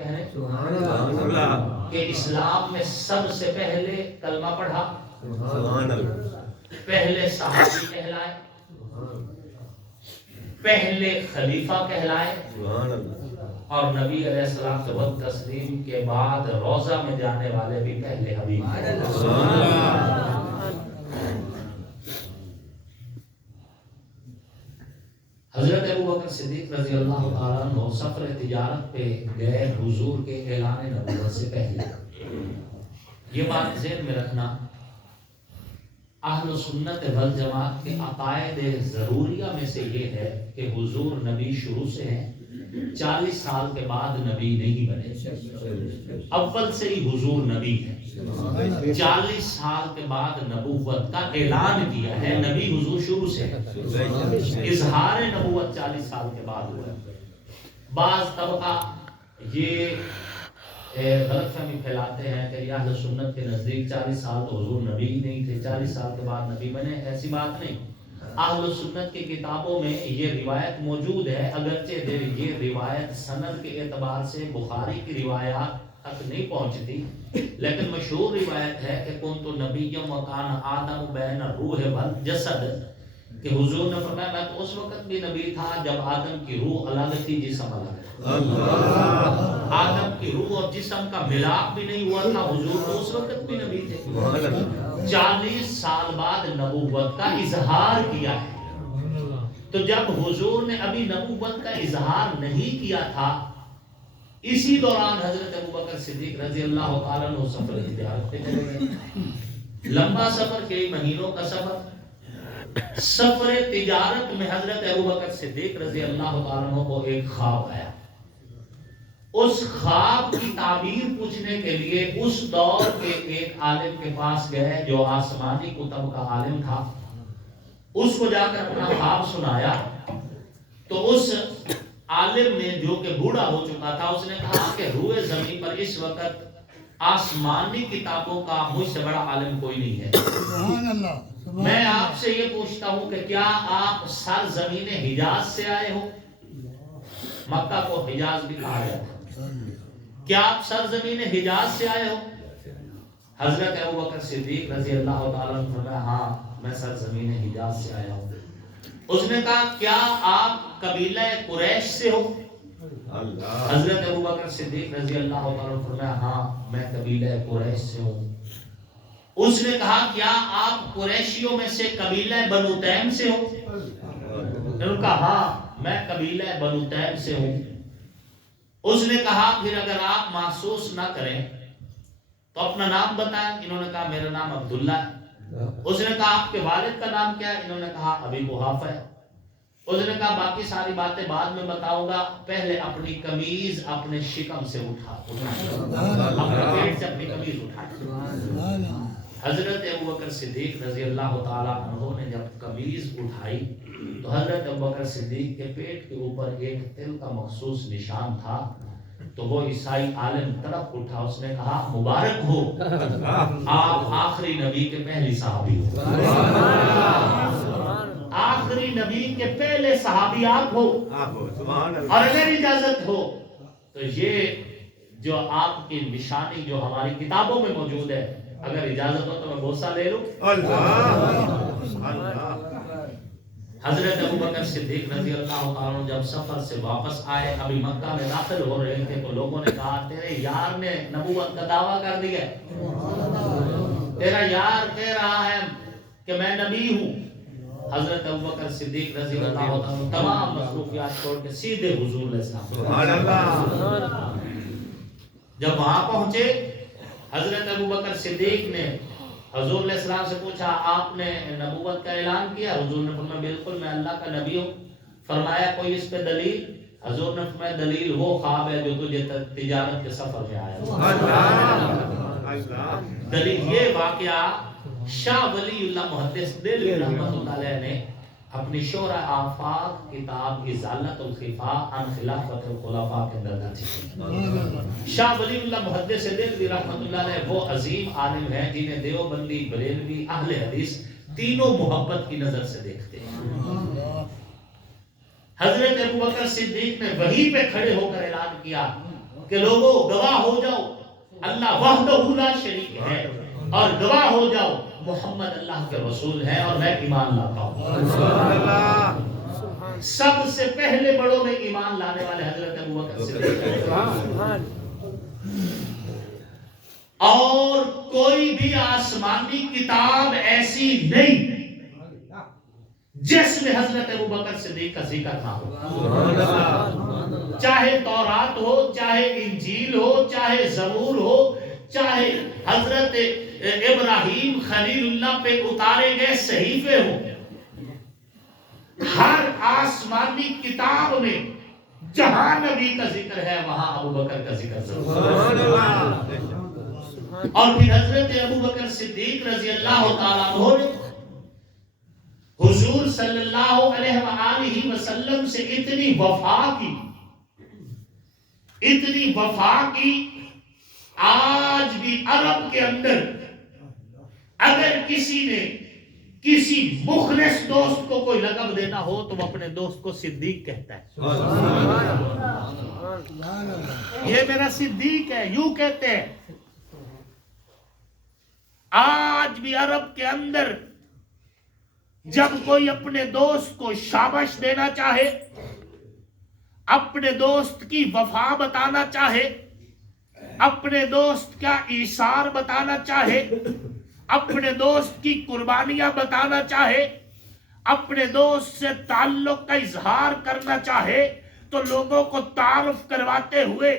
کہہ رہے کہ اسلام میں سب سے پہلے کلمہ پڑھا، پہلے صحابی کہلائے، پہلے خلیفہ کہلائے، اور نبی علیہ السلام سے وقت تسلیم کے بعد روضہ میں جانے والے بھی پہلے حبیب حضرت ابوبکر صدیق رضی اللہ تعالیٰ عنہ سفر تجارت پہ گئے حضور کے اعلان نبوت سے پہلے۔ یہ بات ذہن میں رکھنا، اہل سنت والجماعت کے عقائد ضروریہ میں سے یہ ہے کہ حضور نبی شروع سے ہیں، 40 سال کے بعد نبی نہیں بنے، اول سے ہی حضور نبی ہے، 40 سال کے بعد نبوت کا اعلان کیا ہے، نبی حضور شروع سے ہے، اظہار نبوت 40 سال کے بعد ہوا ہے۔ بعض طبقہ یہ غلط فہمی پھیلاتے ہیں کہ یہ اہل سنت کے نزدیک 40 سال تو حضور نبی ہی نہیں تھے، 40 سال کے بعد نبی بنے، ایسی بات نہیں۔ اہل سنت کی کتابوں میں یہ روایت موجود ہے، اگرچہ یہ روایت سند کے اعتبار سے بخاری کی روایات تک نہیں پہنچتی، لیکن مشہور روایت ہے کہ کنت نبیم وکان آدم بین الروح والجسد، کہ حضور نے فرمایا میں تو اس وقت بھی نبی تھا جب آدم کی روح الگ تھی، جسم الگ تھا، آدم کی روح اور جسم کا ملاپ بھی نہیں ہوا تھا، حضور تو اس وقت بھی نبی تھے۔ 40 سال بعد نبوت کا اظہار کیا ہے، تو جب حضور نے ابھی نبوت کا اظہار نہیں کیا تھا، اسی دوران حضرت ابوبکر صدیق رضی اللہ تعالیٰ عنہ سفر تجارت پہ چلے گئے، لمبا سفر، کئی مہینوں کا سفر۔ سفر تجارت میں حضرت ابوبکر صدیق رضی اللہ تعالیٰ عنہ کو ایک خواب آیا، اس خواب کی تعبیر پوچھنے کے لیے اس دور کے ایک عالم کے پاس گئے جو آسمانی کتب کا عالم تھا، اس کو جا کر اپنا خواب سنایا، تو اس عالم نے جو کہ بوڑھا ہو چکا تھا، اس نے کہا کہ روئے زمین پر اس وقت آسمانی کتابوں کا مجھ سے بڑا عالم کوئی نہیں ہے، میں آپ سے یہ پوچھتا ہوں کہ کیا آپ سرزمین حجاز سے آئے ہو؟ مکہ کو حجاز بھی کہا جاتا ہے، کیا آپ سرزمین حجاز سے آئے ہو؟ حضرت ابوبکر صدیق رضی اللہ تعالیٰ عنہ فرمایا ہاں میں سرزمین حجاز سے آیا ہوں۔ اس نے کہا کیا آپ قبیلہ قریش سے ہو؟ حضرت ابوبکر صدیق رضی اللہ تعالیٰ عنہ فرمایا ہاں میں قبیلہ قریش سے ہوں۔ اس نے کہا کیا آپ قریشیوں میں سے قبیلہ بنو تیم سے ہو؟ انہوں نے کہا ہاں میں قبیلہ بنو تیم سے ہوں۔ اس نے کہا پھر اگر آپ محسوس نہ کریں تو اپنا نام بتائیں۔ انہوں نے کہا میرا نام عبداللہ ہے۔ اس نے کہا آپ کے والد کا نام کیا ہے؟ انہوں نے کہا ابی قحافہ ہے۔ اس نے کہا باقی ساری باتیں بعد میں بتاؤں گا، پہلے اپنی قمیض اپنے شکم سے اٹھا اپنے پیٹ سے اپنی قمیض اٹھا۔ حضرت ابوبکر صدیق رضی اللہ تعالیٰ عنہ نے جب قمیض اٹھائی تو حضرت ابوبکر صدیق کے پیٹ کے اوپر ایک تل کا مخصوص نشان تھا، تو وہ عیسائی عالم طرف اٹھا، اس نے کہا مبارک ہو آپ آخری نبی کے پہلی صحابی ہو، آخری نبی کے پہلے صحابی آپ ہو، اور اگر اجازت ہو تو یہ جو آپ کی نشانی جو ہماری کتابوں میں موجود ہے، اگر اجازت ہو تو میں بوسہ لے لوں۔ حضرت ابوبکر صدیق رضی اللہ تعالیٰ جب سفر سے واپس آئے، ابھی مکہ میں داخل ہو رہے تھے، تو لوگوں نے کہا تیرے یار نے نبوت کا دعویٰ کر دیا، تیرا یار کہہ رہا ہے کہ میں نبی ہوں۔ حضرت ابوبکر صدیق رضی اللہ عنہ تمام مصروفیات چھوڑ کے سیدھے حضور علیہ السلام جب وہاں پہنچے، حضرت ابوبکر صدیق نے حضور علیہ السلام سے پوچھا آپ نے نبوت کا اعلان کیا؟ حضور نے فرمایا بالکل میں اللہ کا نبی ہوں۔ فرمایا کوئی اس پہ دلیل؟ حضور نے فرمایا دلیل وہ خواب ہے جو تجھے تجارت کے سفر میں آیا۔ دلیل یہ واقعہ شاہ ولی اللہ محدث دہلوی رحمۃ اللہ علیہ نے اپنی شورى آفاق کتاب ازالت الخفاء عن خلافت الخلفاء کے اندر درج ہے۔ شاہ ولی اللہ محدث دہلوی رحمۃ اللہ علیہ وہ عظیم عالم ہیں جنہیں دیوبندی، بریلوی، اہل حدیث تینوں محبت کی نظر سے دیکھتے ہیں۔ حضرت ابوبکر صدیق نے وہیں پہ کھڑے ہو کر اعلان کیا کہ لوگوں گواہ ہو جاؤ اللہ وحدہ لا شریک ہے، اور گواہ ہو جاؤ محمد اللہ کے رسول ہے اور میں ایمان لاتا ہوں۔ سب سے پہلے بڑوں میں ایمان لانے والے حضرت ابوبکر صدیق، اور کوئی بھی آسمانی کتاب ایسی نہیں جس میں حضرت ابوبکر صدیق کا ذکر نہ ہو، چاہے تورات ہو، چاہے انجیل ہو، چاہے زبور ہو، چاہے حضرت ابراہیم خلیل اللہ پہ اتارے گئے صحیفے ہو، ہر آسمانی کتاب میں جہاں نبی کا ذکر ہے وہاں ابوبکر کا ذکر ضرور ہے۔ اور پھر حضرت ابوبکر صدیق رضی اللہ تعالیٰ عنہ نے حضور صلی اللہ علیہ وآلہ وسلم سے اتنی وفا کی، آج بھی عرب کے اندر اگر کسی نے کسی مخلص دوست کو کوئی لقب دینا ہو تو وہ اپنے دوست کو صدیق کہتا ہے، یہ میرا صدیق ہے، یوں کہتے ہیں۔ آج بھی عرب کے اندر جب کوئی اپنے دوست کو شابش دینا چاہے، اپنے دوست کی وفا بتانا چاہے، اپنے دوست کا ایثار بتانا چاہے، اپنے دوست کی قربانیاں بتانا چاہے، اپنے دوست سے تعلق کا اظہار کرنا چاہے، تو لوگوں کو تعارف کرواتے ہوئے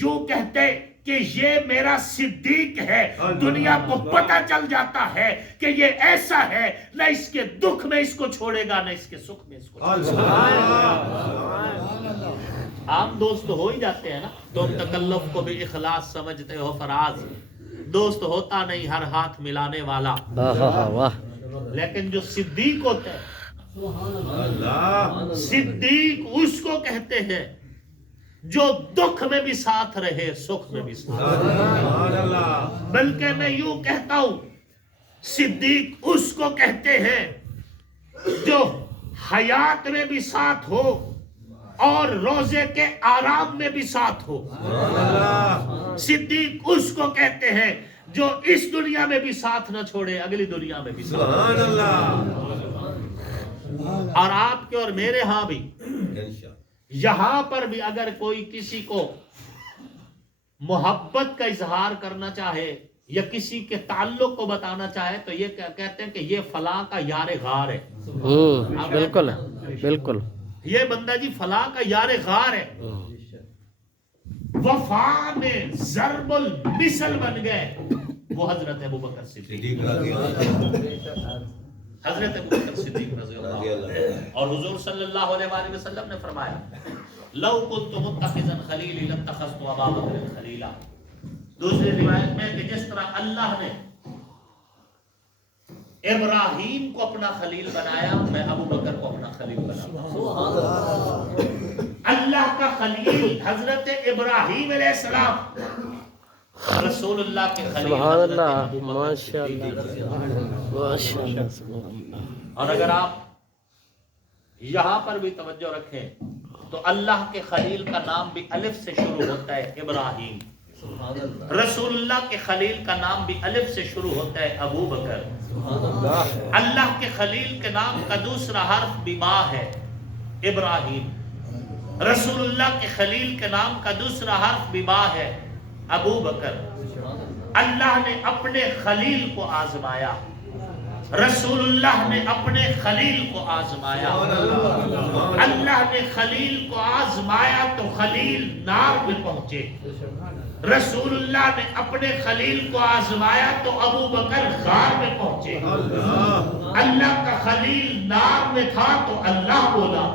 یوں کہتے کہ یہ میرا صدیق ہے۔ دنیا کو پتہ چل جاتا ہے کہ یہ ایسا ہے، نہ اس کے دکھ میں اس کو چھوڑے گا نہ اس کے سکھ میں اس کو چھوڑے گا۔ عام دوست تو ہو ہی جاتے ہیں نا، تم تکلف کو بھی اخلاص سمجھتے ہو فراز، دوست ہوتا نہیں ہر ہاتھ ملانے والا، لیکن جو صدیق ہوتا ہے، صدیق اس کو کہتے ہیں جو دکھ میں بھی ساتھ رہے سکھ میں بھی ساتھ رہے۔ بلکہ میں یوں کہتا ہوں صدیق اس کو کہتے ہیں جو حیات میں بھی ساتھ ہو اور روزے کے آرام میں بھی ساتھ ہو۔ صدیق اس کو کہتے ہیں جو اس دنیا میں بھی ساتھ نہ چھوڑے اگلی دنیا میں بھی ساتھ۔ اور آپ کے اور میرے ہاں بھی یہاں پر بھی اگر کوئی کسی کو محبت کا اظہار کرنا چاہے یا کسی کے تعلق کو بتانا چاہے تو یہ کہتے ہیں کہ یہ فلاں کا یار غار ہے۔ بالکل بالکل، یہ بندہ جی فلاں کا یار غار ہے۔ وفا میں ضرب المثل بن گئے وہ حضرت ابوبکر صدیق، حضرت ابوبکر صدیق رضی اللہ عنہ۔ اور حضور صلی اللہ علیہ وآلہ وسلم نے فرمایا لو كنت متخذا خلیلی لاتخذت ابا بکر خلیلا۔ دوسری روایت میں کہ جس طرح اللہ نے ابراہیم کو اپنا خلیل بنایا میں ابو بکر کو اپنا خلیل بنایا۔ اللہ کا خلیل حضرت ابراہیم علیہ السلام رسول اللہ کے خلیل سبحان حضرت اللہ، ابو بکر ماشاء صدیق اللہ، رضی اللہ عنہ۔ ماشاء اللہ، سبحان اللہ۔ اور اگر آپ یہاں پر بھی توجہ رکھیں تو اللہ کے خلیل کا نام بھی الف سے شروع ہوتا ہے ابراہیم، رسول اللہ کے خلیل کا نام بھی الف سے شروع ہوتا ہے ابو بکر، اللہ کے خلیل کے نام کا دوسرا حرف بھی با ہے ابراہیم، رسول اللہ کے خلیل کے نام کا دوسرا حرف بھی با ہے ابو بکر۔ اللہ نے اپنے خلیل کو آزمایا، رسول اللہ نے اپنے خلیل کو آزمایا۔ اللہ نے خلیل کو آزمایا تو خلیل نار میں پہنچے، رسول اللہ نے اپنے خلیل کو آزمایا تو ابو بکر غار میں پہنچے۔ اللہ کا خلیل نار میں تھا تو اللہ بولا،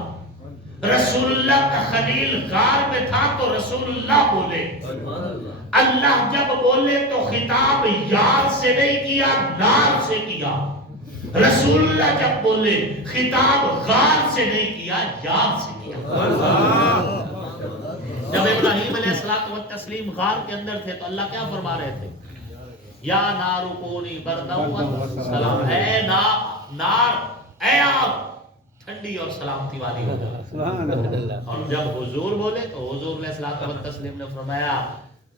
رسول اللہ کا خلیل غار میں تھا تو رسول اللہ بولے۔ اللہ جب بولے تو خطاب یار سے نہیں کیا نار سے کیا، رسول اللہ جب بولے خطاب غار سے نہیں کیا یار سے کیا۔ جب ابراہیم علیہ السلام غار کے اندر تھے تو اللہ کیا فرما رہے تھے؟ یا نار کونی برداً و سلام، اے نار، اے آگ ٹھنڈی اور سلامتی والی ہو جا۔ اور جب حضور بولے تو حضور علیہ الصلوۃ والتسلیم نے فرمایا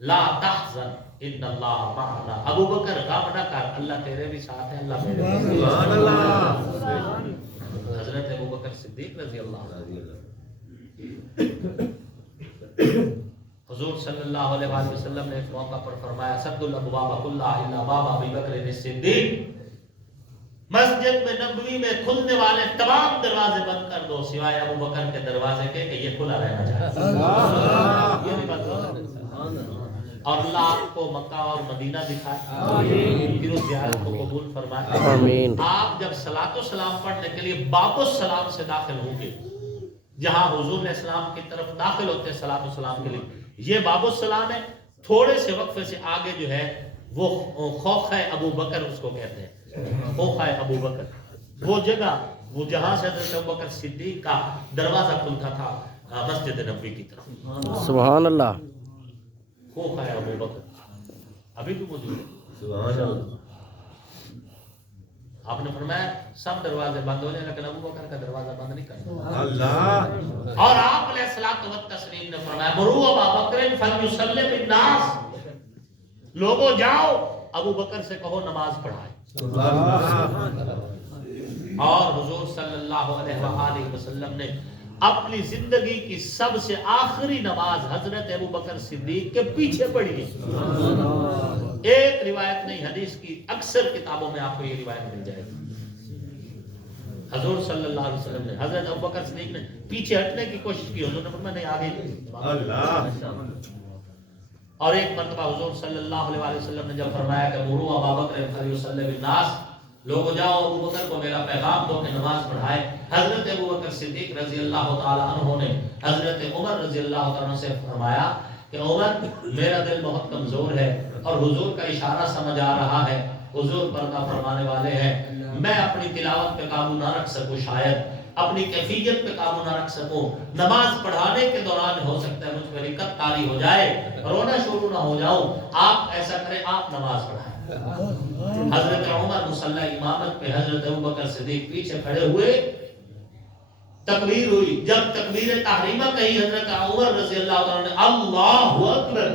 لا تحزن ان اللہ معنا، ابو بکر غم نہ کر، اللہ تیرے بھی ساتھ ہے، اللہ میرے بھی سبحان اللہ۔ حضرت ابو بکر صدیق رضی اللہ عنہ، حضور صلی اللہ علیہ وآلہ وسلم نے ایک موقع پر فرمایا سد الابواب کلھا الا باب ابی بکر صدیق، مسجد میں نبوی میں کھلنے والے تمام دروازے بند کر دو سوائے ابو بکر کے دروازے کے کہ یہ کھلا رہنا چاہیے۔ یہ بھی بات ہے۔ اور اللہ آپ کو مکہ اور مدینہ دکھائے، پھر اس زیارت کو قبول فرمائے۔ آمین۔ آپ جب صلاۃ و سلام پڑھنے کے لیے باب السلام سے داخل ہوں گے، جہاں حضور علیہ السلام کی طرف داخل ہوتے ہیں صلاۃ و سلام کے لیے، یہ باب السلام ہے، تھوڑے سے وقفے سے آگے جو ہے وہ خوخہ ابو بکر اس کو کہتے ہیں، خوخہ ابو بکر، وہ جگہ وہ جہاں سے حضرت ابو بکر صدیق کا دروازہ کھلتا تھا مسجد نبوی کی طرف، سبحان اللہ۔ خوخہ ابو بکر ابھی بھی موجود ہے۔ سبحان اللہ۔ آپ نے فرمایا سب دروازے بند ہو جائیں لیکن ابو بکر کا دروازہ بند نہیں کرنا اللہ۔ اور آپ علیہ الصلوۃ والتسلیم نے فرمایا مروا ابا بکر فلیصلی بالناس، لوگوں جاؤ ابو بکر سے کہو نماز پڑھائے۔ اور حضور صلی اللہ علیہ وآلہ وسلم نے اپنی زندگی کی سب سے آخری نماز حضرت ابو بکر صدیق کے پیچھے پڑھی ہے۔ ایک روایت نہیں، حدیث کی اکثر کتابوں میں آپ کو یہ روایت مل جائے گی۔ حضور صلی اللہ علیہ وسلم نے حضرت ابو بکر صدیق نے پیچھے ہٹنے کی کوشش کی، حضور نے فرمایا نہیں آگے اللہ۔ اور ایک مرتبہ حضور صلی اللہ علیہ وسلم نے جب فرمایا کہ مروا ابا بکر فلیصلی بالناس، لوگوں جاؤ ابو بکر کو میرا پیغام دو کہ نماز پڑھائے، حضرت ابو بکر صدیق رضی اللہ تعالی عنہ نے حضرت عمر رضی اللہ تعالی عنہ سے فرمایا کہ عمر میرا دل بہت کمزور ہے اور حضور کا اشارہ سمجھ آ رہا ہے، حضور پردہ فرمانے والے ہیں، میں اپنی تلاوت پہ قابو نہ رکھ سکوں، شاید اپنی کیفیت پہ قابو نہ رکھ سکوں، نماز پڑھانے کے دوران ہو سکتا ہے مجھ پر رکت طاری ہو جائے، رونا شروع نہ ہو جاؤں، آپ ایسا کریں آپ نماز پڑھائیں۔ حضرت عمر مصلی امامت پہ، حضرت ابو بکر صدیق پیچھے کھڑے ہوئے، تکبیر ہوئی، جب تکبیر تحریمہ کہی حضرت عمر رضی اللہ عنہ نے اللہ اکبر،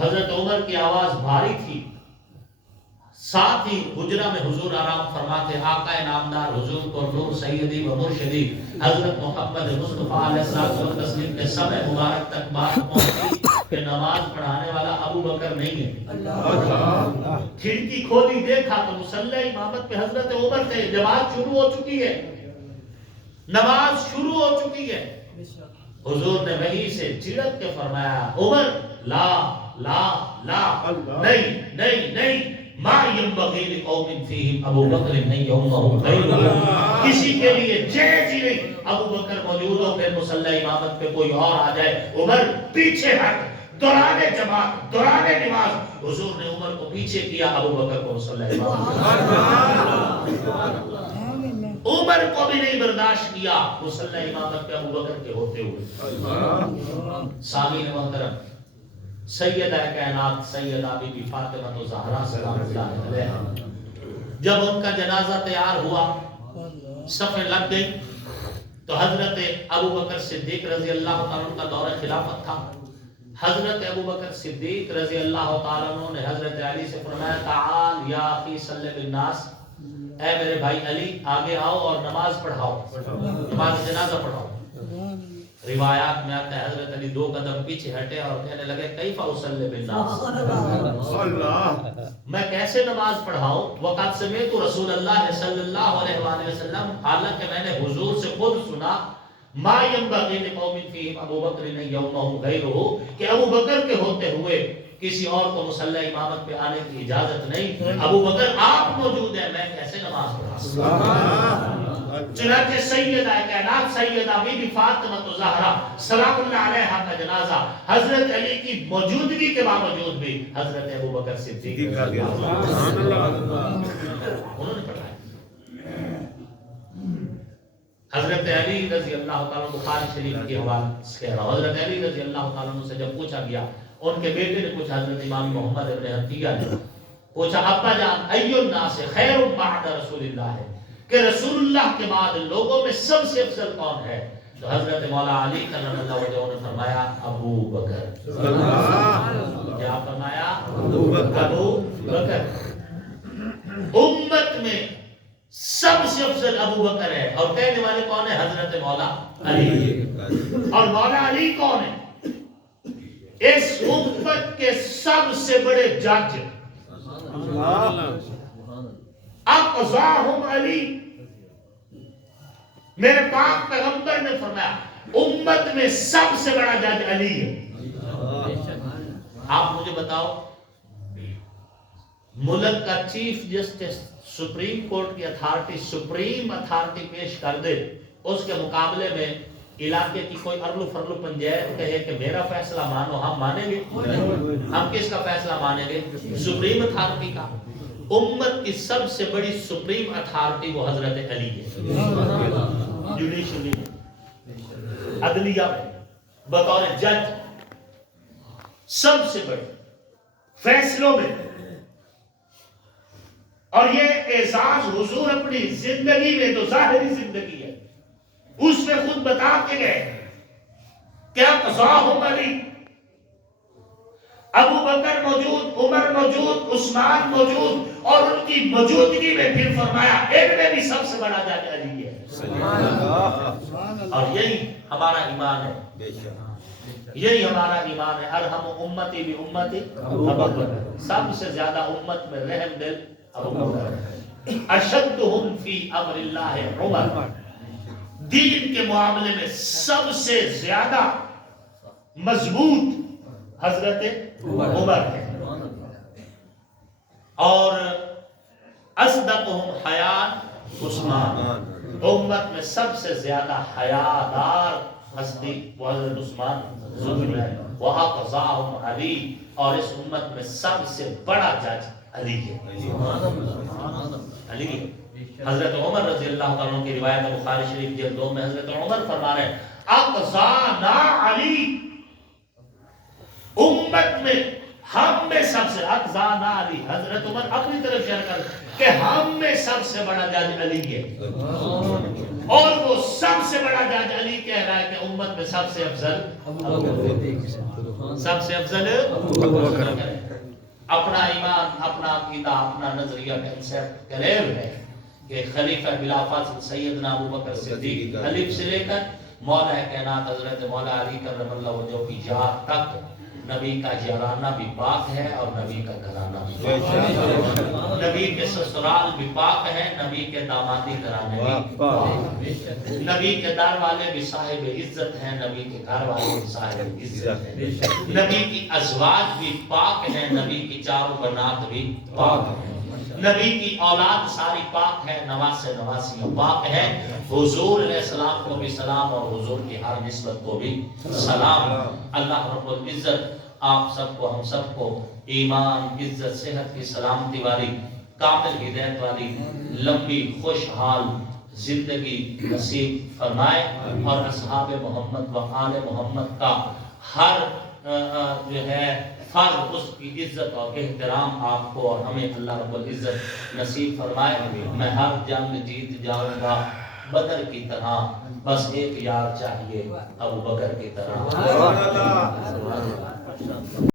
حضرت عمر کی آواز بھاری تھی، ساتھ ہی حجرہ میں حضور آرام فرماتے، آقا نامدار حضور کو نور سیدی و مرشدی حضرت محمد مصطفیٰ علیہ السلام کے سمع مبارک تک بات پہنچی کہ نماز پڑھانے والا ابو بکر نہیں ہے۔ کھڑکی کھولی دیکھا تو مصلی امامت پہ حضرت عمر تھے، جماعت شروع ہو چکی ہے، نماز شروع ہو چکی ہے۔ حضور نے وہیں سے چڑک کے فرمایا عمر لا لا لا، نہیں نہیں نہیں، ما ينبغي لقوم فيهم ابو بکر نہیں یومہ غیرہ، کسی کے لیے جائز ہی نہیں ابو بکر موجود ہو پھر مصلی امامت پہ کوئی اور آ جائے، عمر پیچھے ہٹ، دوران جماعت دوران نماز حضور نے عمر کو پیچھے کیا، ابو بکر کو مصلی امامت، عمر کو بھی نہیں برداشت کیا مصلی امامت پہ ابو بکر کے ہوتے ہوئے۔ سامعین محترم، سیدہ کائنات سیدہ بی بی فاطمہ الزہرا سلام اللہ علیہا، جب ان کا جنازہ تیار ہوا، صفیں لگ گئی، تو حضرت ابو بکر صدیق رضی اللہ تعالیٰ عنہ کا دور خلافت تھا۔ حضرت ابو بکر صدیق رضی اللہ تعالیٰ عنہ نے حضرت علی سے فرمایا تعال یا اخی صلی بالناس، اے میرے بھائی علی آگے آؤ اور نماز پڑھاؤ، نماز جنازہ پڑھاؤ۔ روایات میں آتا ہے حضرت علی 2 قدم پیچھے ہٹے اور کہنے لگے کیف اصلی بالناس، میں کیسے نماز پڑھاؤں، وقت سمعت رسول اللہ صلی اللہ علیہ وآلہ وسلم، حالانکہ میں نے حضور سے خود سنا ما ينبغي لقوم فيهم ابو بکر یومہ غیرہ، کہ ابو بکر کے ہوتے ہوئے کسی اور کو مصلی امامت پہ آنے کی اجازت نہیں، ابو بکر آپ موجود ہیں، میں کیسے نماز پڑھاؤں۔ چنانچہ سیدہ کائنات سیدہ بی بی فاطمہ الزہرا سلام اللہ علیہا کا جنازہ حضرت علی کی موجودگی کے باوجود بھی حضرت ابو بکر صدیق انہوں نے پڑھایا۔ حضرت علی رضی اللہ تعالیٰ بخاری شریف کی حوالے سے کہہ رہا ہوں، حضرت علی رضی اللہ تعالیٰ سے جب پوچھا گیا، ان کے بیٹے نے پوچھا، حضرت امام محمد ابن حنفیہ نے پوچھا ابا جان ای الناس خیر بعد رسول اللہ ہے، کہ رسول اللہ کے بعد لوگوں میں سب سے افضل کون ہے؟ تو حضرت مولا علی کرم اللہ وجہہ نے فرمایا ابو بکر. کیا فرمایا؟ ابو بکر. امت میں سب سے افضل ابو بکر ہے. اور کہنے والے کون ہے؟ حضرت مولا علی. اور مولا علی کون ہے؟ اس امت کے سب سے بڑے جج. اقضاہم علی. میرے پاک پیغمبر نے فرمایا امت میں سب سے بڑا جج علی ہے. آپ مجھے بتاؤ ملک کا چیف جسٹس سپریم کورٹ کی اتھارٹی سپریم اتھارٹی پیش کر دے, اس کے مقابلے میں علاقے کی کوئی ارلو فرلو پنجاب کہے کہ میرا فیصلہ مانو, ہم مانیں گے؟ ہم کس کا فیصلہ مانیں گے؟ سپریم اتھارٹی کا. امت کی سب سے بڑی سپریم اتھارٹی وہ حضرت علی ہے. جوڈیشری عدلیہ میں بطور جج سب سے بڑے فیصلوں میں. اور یہ اعزاز حضور اپنی زندگی میں تو ظاہری زندگی ہے اس میں خود بتا کے گئے کیا قضاہم علی. ابو بکر موجود, عمر موجود, عثمان موجود, اور ان کی موجودگی میں پھر فرمایا ان میں بھی سب سے بڑا جج علی ہے. اور یہی ہمارا ایمان ہے, یہی ہمارا ایمان ہے. ارحم امتی بھی امتی ابو بکر. سب سے زیادہ امت میں رحم دل ابو بکر. اشدہم فی امر اللہ عمر. دین کے معاملے میں سب سے زیادہ مضبوط حضرت عمر ہے. اور اصدقہم حیاء عثمان. امت میں سب سے زیادہ حیادار ہستی وہ حضرت عثمان ذوالنورین. وَأَقْضَاهُمْ علی. اور اس امت میں سب سے بڑا جج علی ہے. علی ہے. حضرت عمر رضی اللہ عنہ کی روایت بخاری شریف جلد 2 میں حضرت عمر فرما رہے ہیں اقضانا علی. امت میں ہم میں سب سے اقضانا علی. حضرت عمر اپنی طرف شیئر کر کہ ہم میں سب سے بڑا جج علی ہے. اور وہ سب سے بڑا جج علی کہہ رہا ہے کہ امت میں سب سے افضل اپنا ایمان, اپنا عقیدہ, اپنا نظریہ کنسپٹ کلیئر ہے کہ خلیفہ بلا فاصل سیدنا ابو بکر صدیق خلیف سے لے کر مولا کائنات حضرت مولا علی کرم اللہ وجہہ کی جات تک نبی کا یارانہ بھی پاک ہے اور نبی کا گھرانہ بھی پاک ہے. نبی کے سسرال بھی پاک ہے, نبی کے دامادی گھرانے بھی پاک ہے. نبی کے دار والے بھی صاحب عزت ہیں, نبی کے گھر والے بھی صاحب عزت ہیں. نبی کی ازواج بھی پاک ہیں, نبی کی چاروں بنات بھی پاک ہیں. نبی کی اولاد ساری پاک ہے, نواسی پاک ہے. حضور علیہ السلام کو بھی سلام اور حضور کی ہر نسبت کو بھی سلام. اللہ رب العزت آپ سب کو, ہم سب کو ایمان, عزت, صحت کی سلامتی والی, کامل ہدایت والی, لمبی خوشحال زندگی نصیب فرمائے. اور اصحاب محمد و آل محمد کا ہر جو ہے فرض, اس کی عزت اور احترام آپ کو اور ہمیں اللہ رب العزت نصیب فرمائے. میں ہر جنگ جیت جاؤں گا بدر کی طرح, بس ایک یار چاہیے ابو بکر کی طرح.